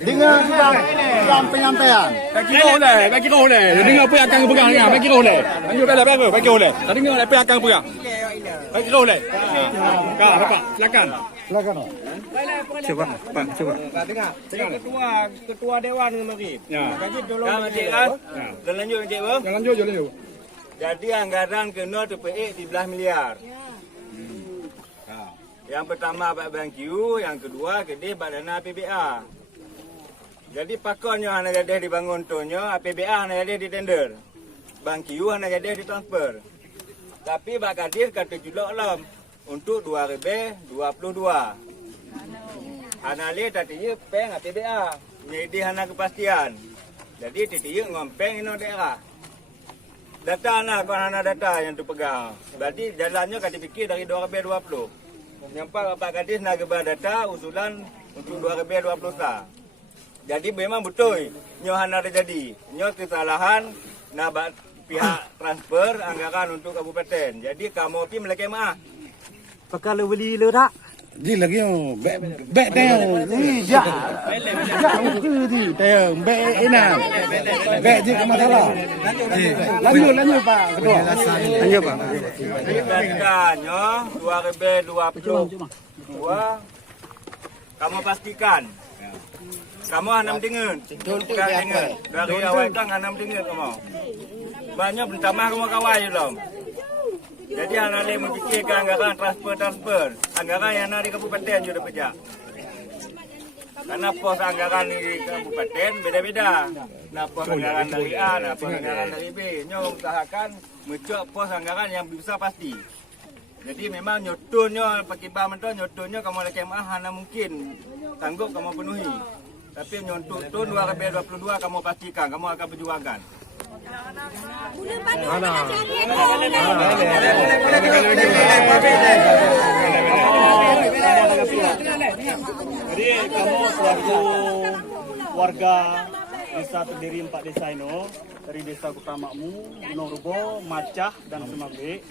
Dengan penyampaian. Bagi roh le. Dengar apa yang akan pegang ni, bagi roh le. Lanjut dah apa? Bagi roh le. Tak dengar apa yang akan pegang. Bagi roh le. Kak, dapat. Silakan. Silakan. Coba, Pak, coba. Ketua Dewan kemari. Ya. Bagi tolong Encik ah. Dan lanjut Encik bang. Lanjut. Jadi anggaran kena terpeik 13 miliar. Yang pertama Pak BanQ, yang kedua kedai Badan APBA. Jadi pakonnya hanya jadi dibangun tonyo, APBA hanya jadi di tender. BanQ hanya jadi di transfer. Tapi Pak Kadir kata julok lam untuk 2022. Anali tadi peng APBA, jadi hanya kepastian. Jadi tadi ngompeng ino daerah. Data nak kau hanya data yang tu pegang. Berarti jalannya kata fikir dari 2020. Nyampak Pak Kadis nak gebar data usulan untuk 2020 sah. Jadi memang betul nyo hana terjadi. Nyo kesalahan nak pihak transfer anggaran untuk kabupaten. Jadi kamu pi meleke maah. Pakai le beli le tak? Di lagi yo, bek teo. Ni ja. Di teo, bek enak. Bek je masalah. Lanjut Pak Ketua. Lanjut Pak. Dananya 2022 kamu pastikan. Kamu hanam dengan. Bukan dengan. Dari awal kan hanam dengan kamu. Banyak pertama kamu kawai belum. Jadi anak le memikirkan anggaran transfer. Anggaran yang ada di kabupaten juga pejak. Karena pos anggaran di kabupaten beda-beda. Nah, pos anggaran dari A, nah pos anggaran dari B. Nyo usahakan mencok pos anggaran yang bisa pasti. Jadi memang nyotonnya pakibar mentok nyotonnya kamu ada kemah hana mungkin sanggup kamu penuhi. Tapi nyontok tu 2022 kamu pastikan kamu akan berjuangkan. Jadi kamu selaku warga desa terdiri 4 desa ini dari desa Kutamakmu, Gunung Rubo, Macah dan Semabek.